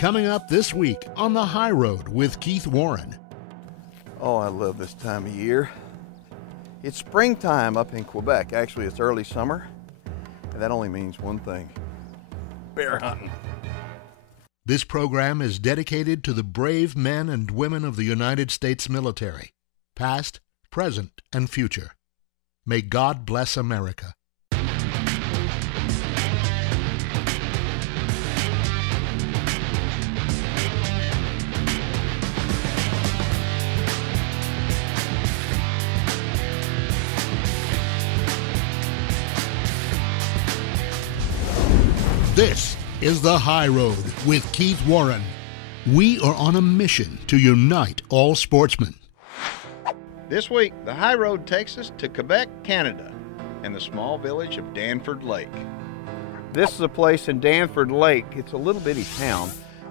Coming up this week on The High Road with Keith Warren. Oh, I love this time of year. It's springtime up in Quebec. Actually, it's early summer, and that only means one thing: bear hunting. This program is dedicated to the brave men and women of the United States military, past, present, and future. May God bless America. This is The High Road with Keith Warren. We are on a mission to unite all sportsmen. This week, The High Road takes us to Quebec, Canada, and the small village of Danford Lake. This is a place in Danford Lake. It's a little bitty town,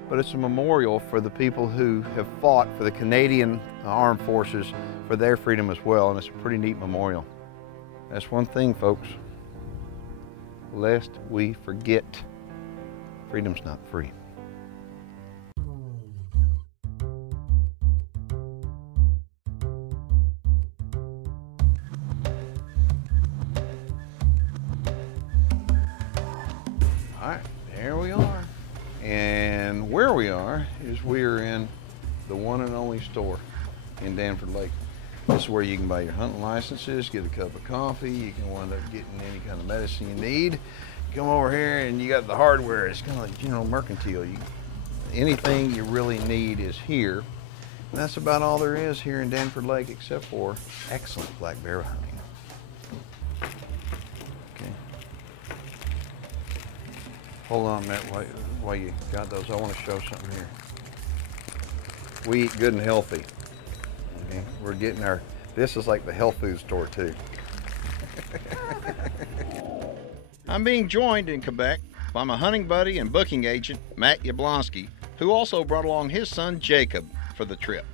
but it's a memorial for the people who have fought for the Canadian Armed Forces for their freedom as well, and it's a pretty neat memorial. That's one thing, folks, lest we forget. Freedom's not free. All right, there we are. And where we are is we're in the one and only store in Danford Lake. This is where you can buy your hunting licenses, get a cup of coffee, you can wind up getting any kind of medicine you need. Come over here and you got the hardware. It's kind of like general mercantile. Anything you really need is here. And that's about all there is here in Danford Lake, except for excellent black bear hunting. Okay. Hold on a minute while you got those. I want to show something here. We eat good and healthy. Okay. We're getting this is like the health food store too. I'm being joined in Quebec by my hunting buddy and booking agent, Matt Yablonsky, who also brought along his son, Jacob, for the trip.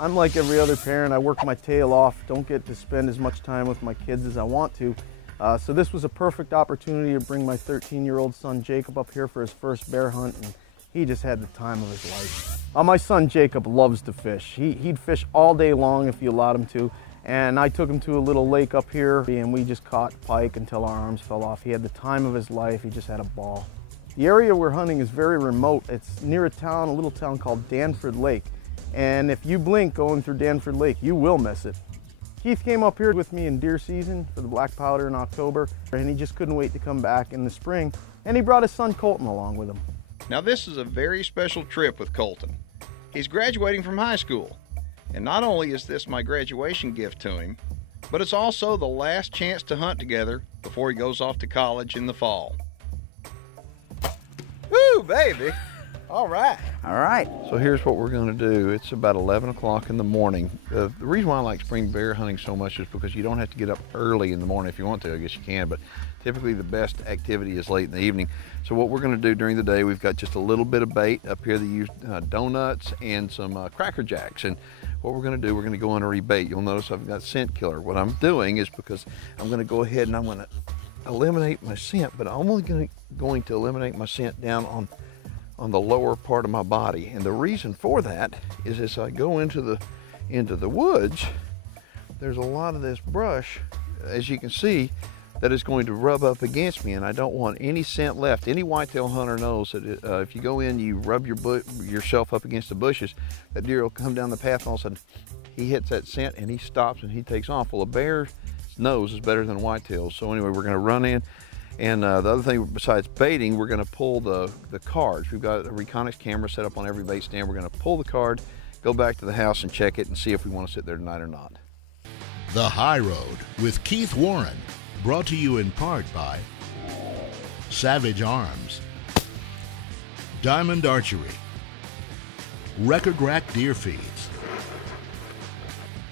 I'm like every other parent. I work my tail off, don't get to spend as much time with my kids as I want to. So this was a perfect opportunity to bring my 13-year-old son, Jacob, up here for his first bear hunt, and he just had the time of his life. My son, Jacob, loves to fish. He'd fish all day long if you allowed him to. And I took him to a little lake up here, and we just caught pike until our arms fell off. He had the time of his life. He just had a ball. The area we're hunting is very remote. It's near a little town called Danford Lake. And if you blink going through Danford Lake, you will miss it. Keith came up here with me in deer season for the black powder in October, and he just couldn't wait to come back in the spring. And he brought his son Colton along with him. Now this is a very special trip with Colton. He's graduating from high school. And not only is this my graduation gift to him, but it's also the last chance to hunt together before he goes off to college in the fall. Woo, baby! All right. All right. So here's what we're going to do. It's about 11 o'clock in the morning. The reason why I like spring bear hunting so much is because you don't have to get up early in the morning. If you want to, I guess you can, but typically the best activity is late in the evening. So what we're going to do during the day, we've got just a little bit of bait up here that use donuts and some Cracker Jacks. And what we're going to do, we're going to go on a rebait. You'll notice I've got scent killer. What I'm doing is because I'm going to go ahead and I'm going to eliminate my scent, but I'm only going to eliminate my scent down on the lower part of my body. And the reason for that is as I go into the woods, there's a lot of this brush, as you can see, that is going to rub up against me, and I don't want any scent left. Any whitetail hunter knows that if you go in, you rub yourself up against the bushes, that deer will come down the path, and all of a sudden he hits that scent and he stops and he takes off. Well, a bear's nose is better than a whitetail. So anyway, we're going to run in, and the other thing besides baiting, we're going to pull the cards. We've got a Reconyx camera set up on every bait stand. We're going to pull the card, go back to the house and check it and see if we want to sit there tonight or not. The High Road with Keith Warren, brought to you in part by Savage Arms, Diamond Archery, Record Rack Deer Feeds,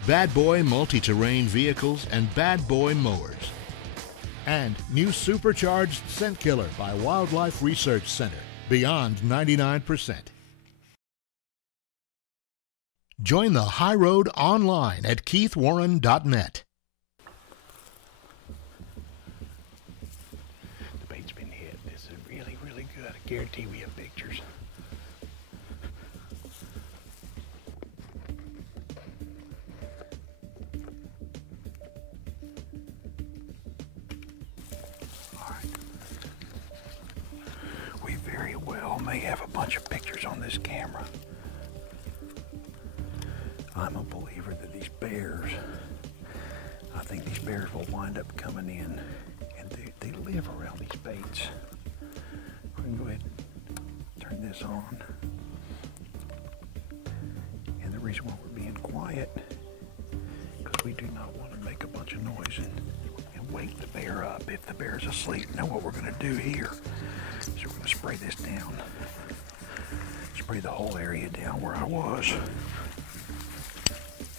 Bad Boy Multi-Terrain Vehicles and Bad Boy Mowers, and new supercharged scent killer by Wildlife Research Center, Beyond 99%. Join the High Road online at keithwarren.net. The bait's been hit. This is really, really good. I guarantee we have pictures. may have a bunch of pictures on this camera. I'm a believer that these bears, I think these bears will wind up coming in, and they live around these baits. We're gonna go ahead and turn this on. And the reason why we're being quiet, because we do not want to make a bunch of noise and wake the bear up if the bear's asleep. Now what we're gonna do here is we're gonna spray this down. Spray the whole area down where I was.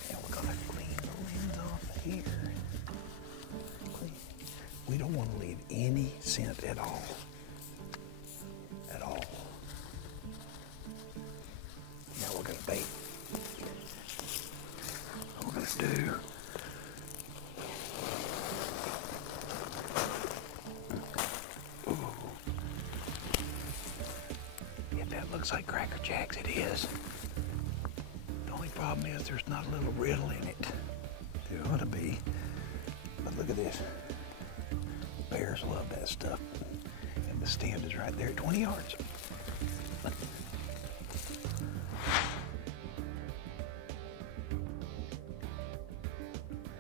And we're gonna clean the lens off of here. We don't want to leave any scent at all. At all. Now we're gonna bait. What we're gonna do, looks like Cracker Jacks, it is. The only problem is there's not a little brittle in it. There ought to be. But look at this. Bears love that stuff. And the stand is right there at 20 yards.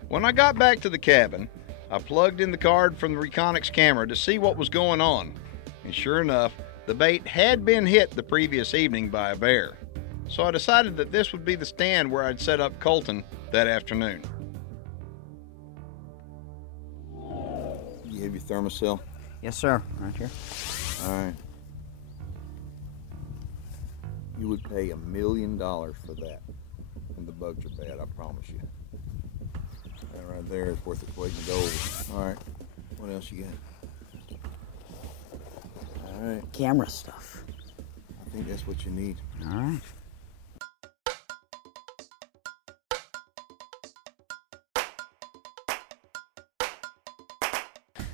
When I got back to the cabin, I plugged in the card from the Reconyx camera to see what was going on. And sure enough, the bait had been hit the previous evening by a bear, so I decided that this would be the stand where I'd set up Colton that afternoon. You have your thermocell? Yes, sir. Right here. All right. You would pay $1 million for that, and the bugs are bad, I promise you. That right there is worth its weight in gold. All right. What else you got? All right. Camera stuff. I think that's what you need. All right.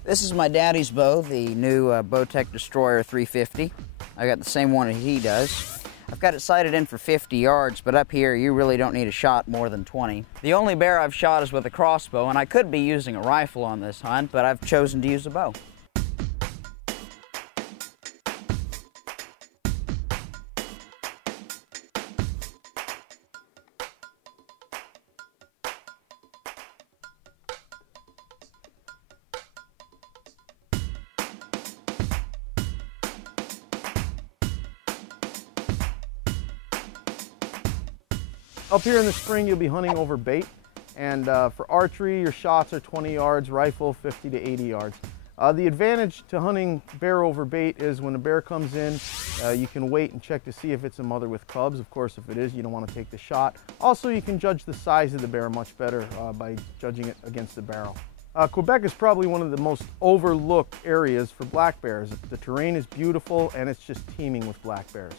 This is my daddy's bow, the new Bowtech Destroyer 350. I got the same one that he does. I've got it sighted in for 50 yards, but up here you really don't need a shot more than 20. The only bear I've shot is with a crossbow, and I could be using a rifle on this hunt, but I've chosen to use a bow. Up here in the spring, you'll be hunting over bait, and for archery, your shots are 20 yards, rifle 50 to 80 yards. The advantage to hunting bear over bait is when a bear comes in, you can wait and check to see if it's a mother with cubs. Of course, if it is, you don't want to take the shot. Also, you can judge the size of the bear much better by judging it against the barrel. Quebec is probably one of the most overlooked areas for black bears. The terrain is beautiful and it's just teeming with black bears.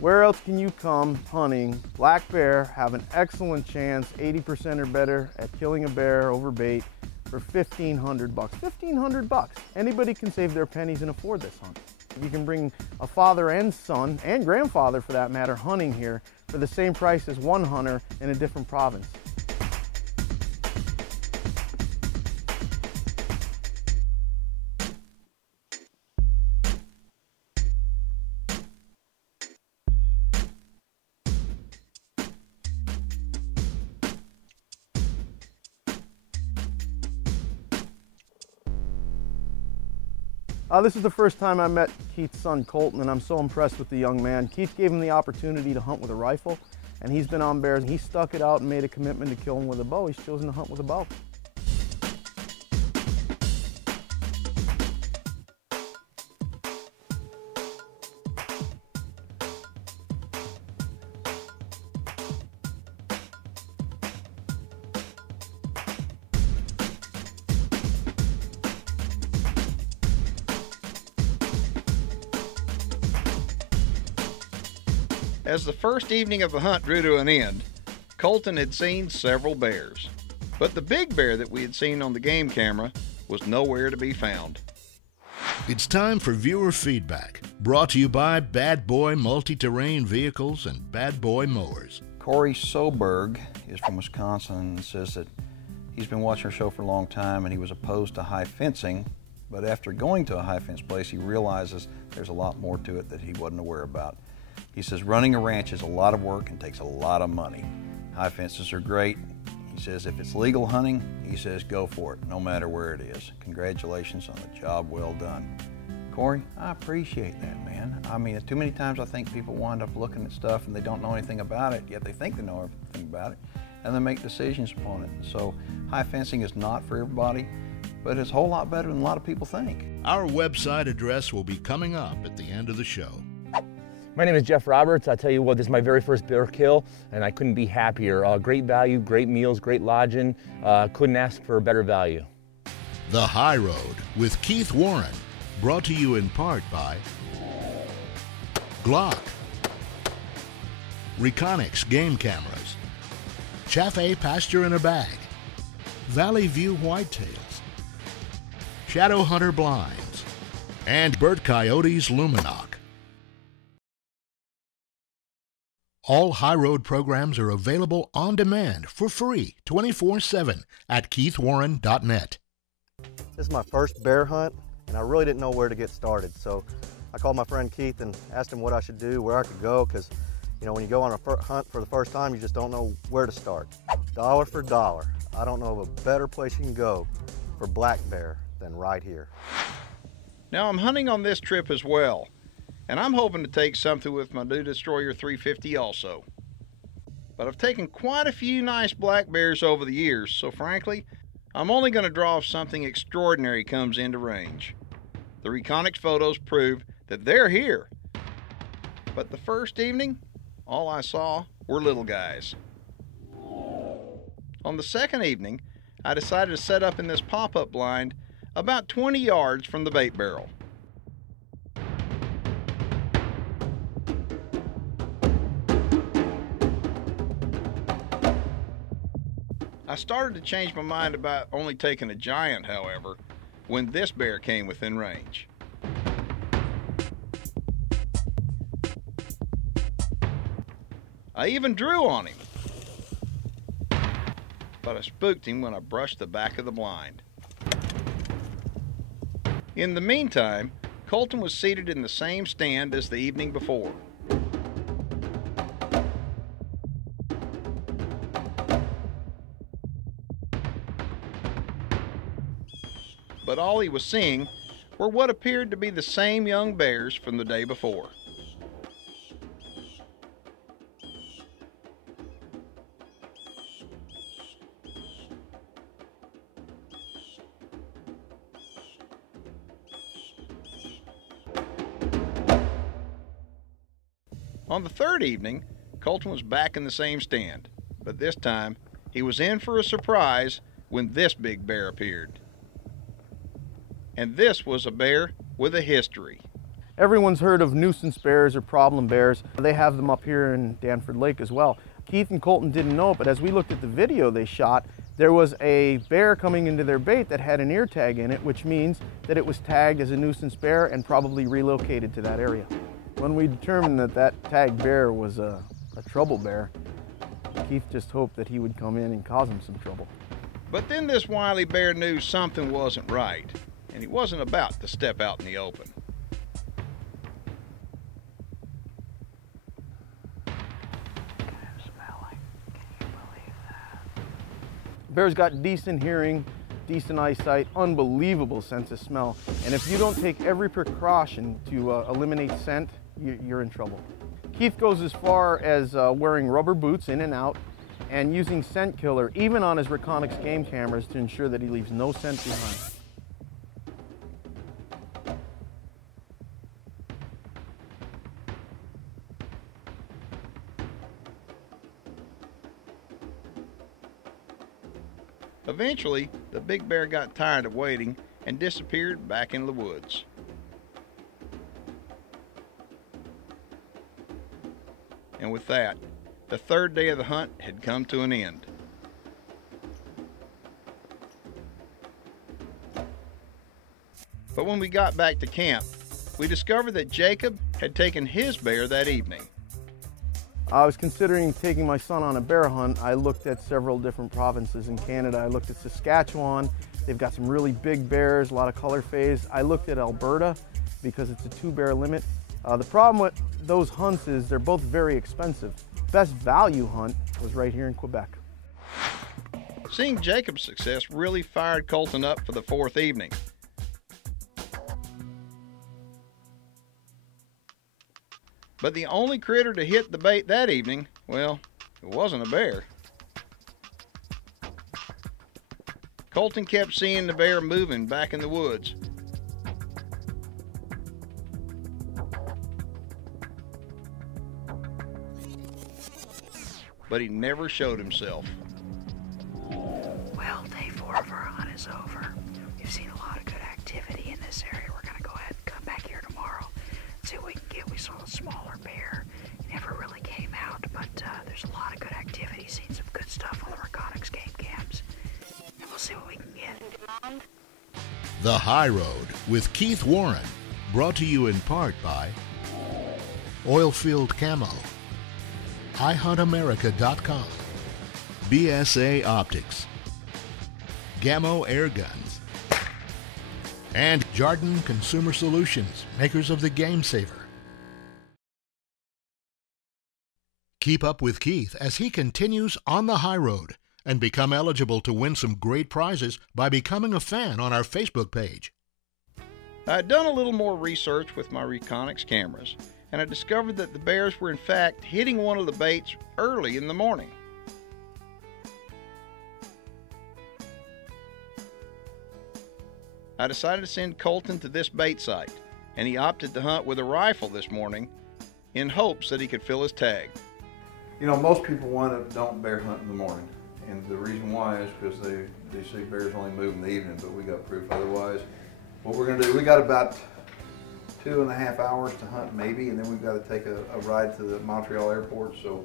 Where else can you come hunting? Black bear have an excellent chance, 80% or better, at killing a bear over bait for $1,500 bucks. $1,500 bucks. Anybody can save their pennies and afford this hunt. You can bring a father and son, and grandfather for that matter, hunting here for the same price as one hunter in a different province. This is the first time I met Keith's son, Colton, and I'm so impressed with the young man. Keith gave him the opportunity to hunt with a rifle, and he's been on bears. He stuck it out and made a commitment to kill him with a bow. He's chosen to hunt with a bow. As the first evening of the hunt drew to an end, Colton had seen several bears, but the big bear that we had seen on the game camera was nowhere to be found. It's time for viewer feedback, brought to you by Bad Boy Multi-Terrain Vehicles and Bad Boy Mowers. Corey Soberg is from Wisconsin and says that he's been watching our show for a long time and he was opposed to high fencing But after going to a high fence place, he realizes there's a lot more to it that he wasn't aware about. He says running a ranch is a lot of work and takes a lot of money. High fences are great. He says if it's legal hunting, he says go for it, no matter where it is. Congratulations on the job well done. Corey, I appreciate that, man. I mean, too many times I think people wind up looking at stuff and they don't know anything about it, yet they think they know everything about it, and they make decisions upon it. So high fencing is not for everybody, but it's a whole lot better than a lot of people think. Our website address will be coming up at the end of the show. My name is Jeff Roberts. I tell you what, this is my very first bear kill, and I couldn't be happier. Great value, great meals, great lodging. Couldn't ask for a better value. The High Road with Keith Warren, brought to you in part by Glock, Reconyx Game Cameras, Chaffee Pasture in a Bag, Valley View Whitetails, Shadow Hunter Blinds, and Burt Coyote's Luminoc. All High Road programs are available on demand for free 24/7 at keithwarren.net. This is my first bear hunt, and I really didn't know where to get started. So I called my friend Keith and asked him what I should do, where I could go, because you know, when you go on a hunt for the first time, you just don't know where to start. Dollar for dollar, I don't know of a better place you can go for black bear than right here. Now I'm hunting on this trip as well, and I'm hoping to take something with my new Destroyer 350 also. But I've taken quite a few nice black bears over the years, so frankly, I'm only going to draw if something extraordinary comes into range. The Reconyx photos prove that they're here. But the first evening, all I saw were little guys. On the second evening, I decided to set up in this pop-up blind about 20 yards from the bait barrel. I started to change my mind about only taking a giant, however, when this bear came within range. I even drew on him, but I spooked him when I brushed the back of the blind. In the meantime, Colton was seated in the same stand as the evening before. But all he was seeing were what appeared to be the same young bears from the day before. On the third evening, Colton was back in the same stand, but this time he was in for a surprise when this big bear appeared. And this was a bear with a history. Everyone's heard of nuisance bears or problem bears. They have them up here in Danford Lake as well. Keith and Colton didn't know it, but as we looked at the video they shot, there was a bear coming into their bait that had an ear tag in it, which means that it was tagged as a nuisance bear and probably relocated to that area. When we determined that that tagged bear was a trouble bear, Keith just hoped that he would come in and cause him some trouble. But then this wily bear knew something wasn't right, and he wasn't about to step out in the open. Bear's got decent hearing, decent eyesight, unbelievable sense of smell. And if you don't take every precaution to eliminate scent, you're in trouble. Keith goes as far as wearing rubber boots in and out and using scent killer, even on his Reconyx game cameras, to ensure that he leaves no scent behind. Eventually, the big bear got tired of waiting and disappeared back in the woods. And with that, the third day of the hunt had come to an end. But when we got back to camp, we discovered that Jacob had taken his bear that evening. I was considering taking my son on a bear hunt. I looked at several different provinces in Canada. I looked at Saskatchewan, They've got some really big bears, a lot of color phase. I looked at Alberta because it's a 2-bear limit. The problem with those hunts is they're both very expensive. Best value hunt was right here in Quebec. Seeing Jacob's success really fired Colton up for the 4th evening. But the only critter to hit the bait that evening, well, it wasn't a bear. Colton kept seeing the bear moving back in the woods. But he never showed himself. Well, day 4 of our hunt is over. We've seen a lot of good activity in this area. We're gonna go ahead and come back here tomorrow, see what we can get. We saw a smaller bear. He never really came out, but there's a lot of good activity. Seen some good stuff on the Reconics game cams. And we'll see what we can get. The High Road with Keith Warren, brought to you in part by Oilfield Camo, iHuntAmerica.com, BSA Optics, Gamo Air Guns, and Jardin Consumer Solutions, makers of the Game Saver. Keep up with Keith as he continues on the high road and become eligible to win some great prizes by becoming a fan on our Facebook page. I had done a little more research with my Reconics cameras, and I discovered that the bears were in fact hitting one of the baits early in the morning. I decided to send Colton to this bait site, and he opted to hunt with a rifle this morning in hopes that he could fill his tag. You know, most people don't bear hunt in the morning, and the reason why is because they see bears only move in the evening, but we got proof otherwise. What we're gonna do, we got about 2.5 hours to hunt maybe, and then we've got to take a ride to the Montreal airport. So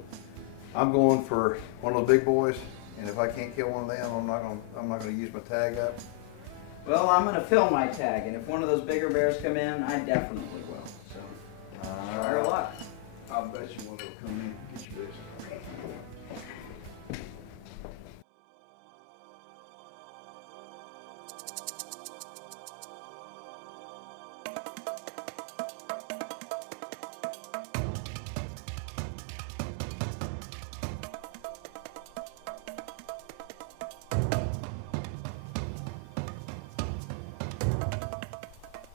I'm going for one of the big boys, and if I can't kill one of them, I'm not gonna use my tag up. Well, I'm gonna fill my tag, and if one of those bigger bears come in, I definitely will. So, try your luck. I'll bet you one will come in and get you this.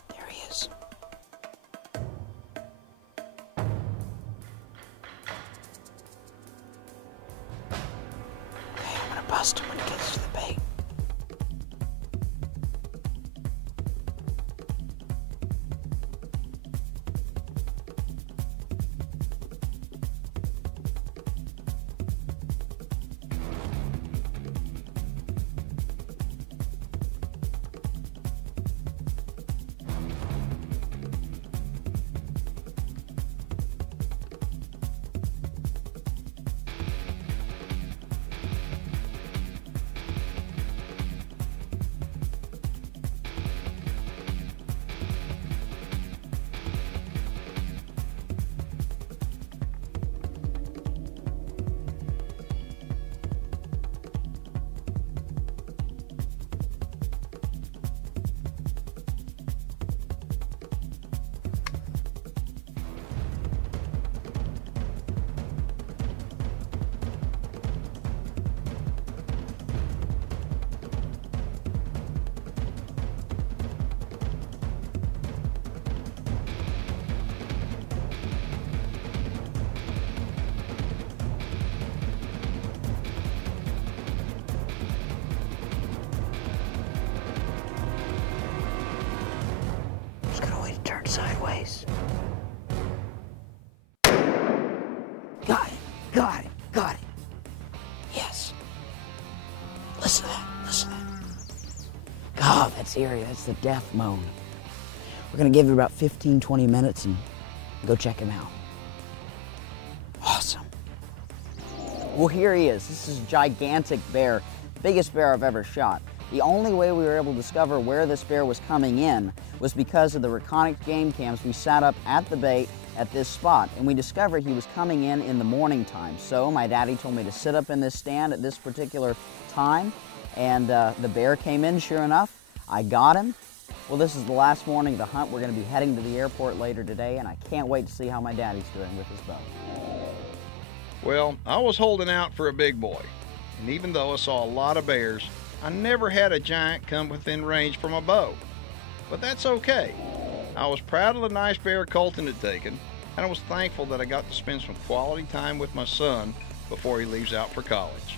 There he is. Okay, I'm gonna bust him when he gets to the bait. Sideways. Got it, got it, got it. Yes. Listen to that, listen to that. God, that's eerie, that's the death moan. We're gonna give it about 15-20 minutes and go check him out. Awesome. Well, here he is. This is a gigantic bear, biggest bear I've ever shot. The only way we were able to discover where this bear was coming in was because of the Reconics game cams. We sat up at the bait at this spot, and we discovered he was coming in the morning time. So my daddy told me to sit up in this stand at this particular time, And the bear came in, sure enough. I got him. Well, this is the last morning of the hunt. We're going to be heading to the airport later today, and I can't wait to see how my daddy's doing with his bow. Well, I was holding out for a big boy, and even though I saw a lot of bears, I never had a giant come within range for my bow. But that's okay. I was proud of the nice bear Colton had taken, and I was thankful that I got to spend some quality time with my son before he leaves out for college.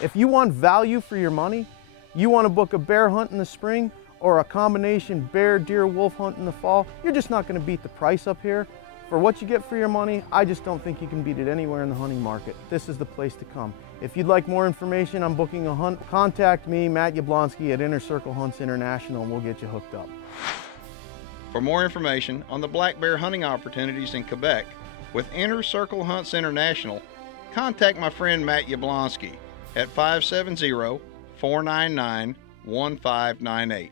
If you want value for your money, you want to book a bear hunt in the spring or a combination bear, deer, wolf hunt in the fall, you're just not going to beat the price up here. For what you get for your money, I just don't think you can beat it anywhere in the hunting market. This is the place to come. If you'd like more information on booking a hunt, contact me, Matt Yablonsky at Inner Circle Hunts International, and we'll get you hooked up. For more information on the black bear hunting opportunities in Quebec with Inner Circle Hunts International, contact my friend Matt Yablonsky at 570-499-1598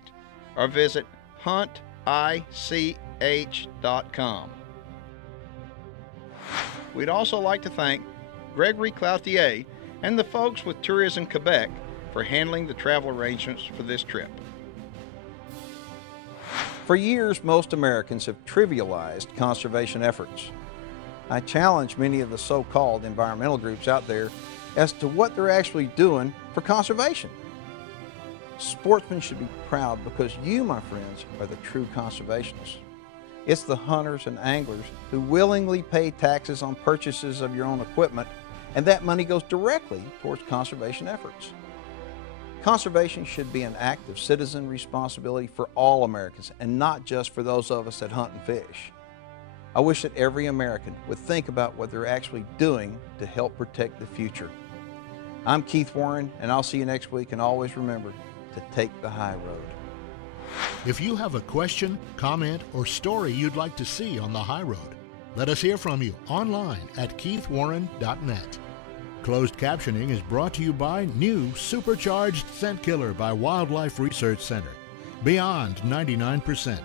or visit huntich.com. We'd also like to thank Gregory Cloutier and the folks with Tourism Quebec for handling the travel arrangements for this trip. For years, most Americans have trivialized conservation efforts. I challenge many of the so-called environmental groups out there as to what they're actually doing for conservation. Sportsmen should be proud because you, my friends, are the true conservationists. It's the hunters and anglers who willingly pay taxes on purchases of your own equipment, and that money goes directly towards conservation efforts. Conservation should be an act of citizen responsibility for all Americans and not just for those of us that hunt and fish. I wish that every American would think about what they're actually doing to help protect the future. I'm Keith Warren, and I'll see you next week, and always remember to take the high road. If you have a question, comment, or story you'd like to see on the high road, let us hear from you online at keithwarren.net. Closed captioning is brought to you by new Supercharged Scent Killer by Wildlife Research Center. Beyond 99%.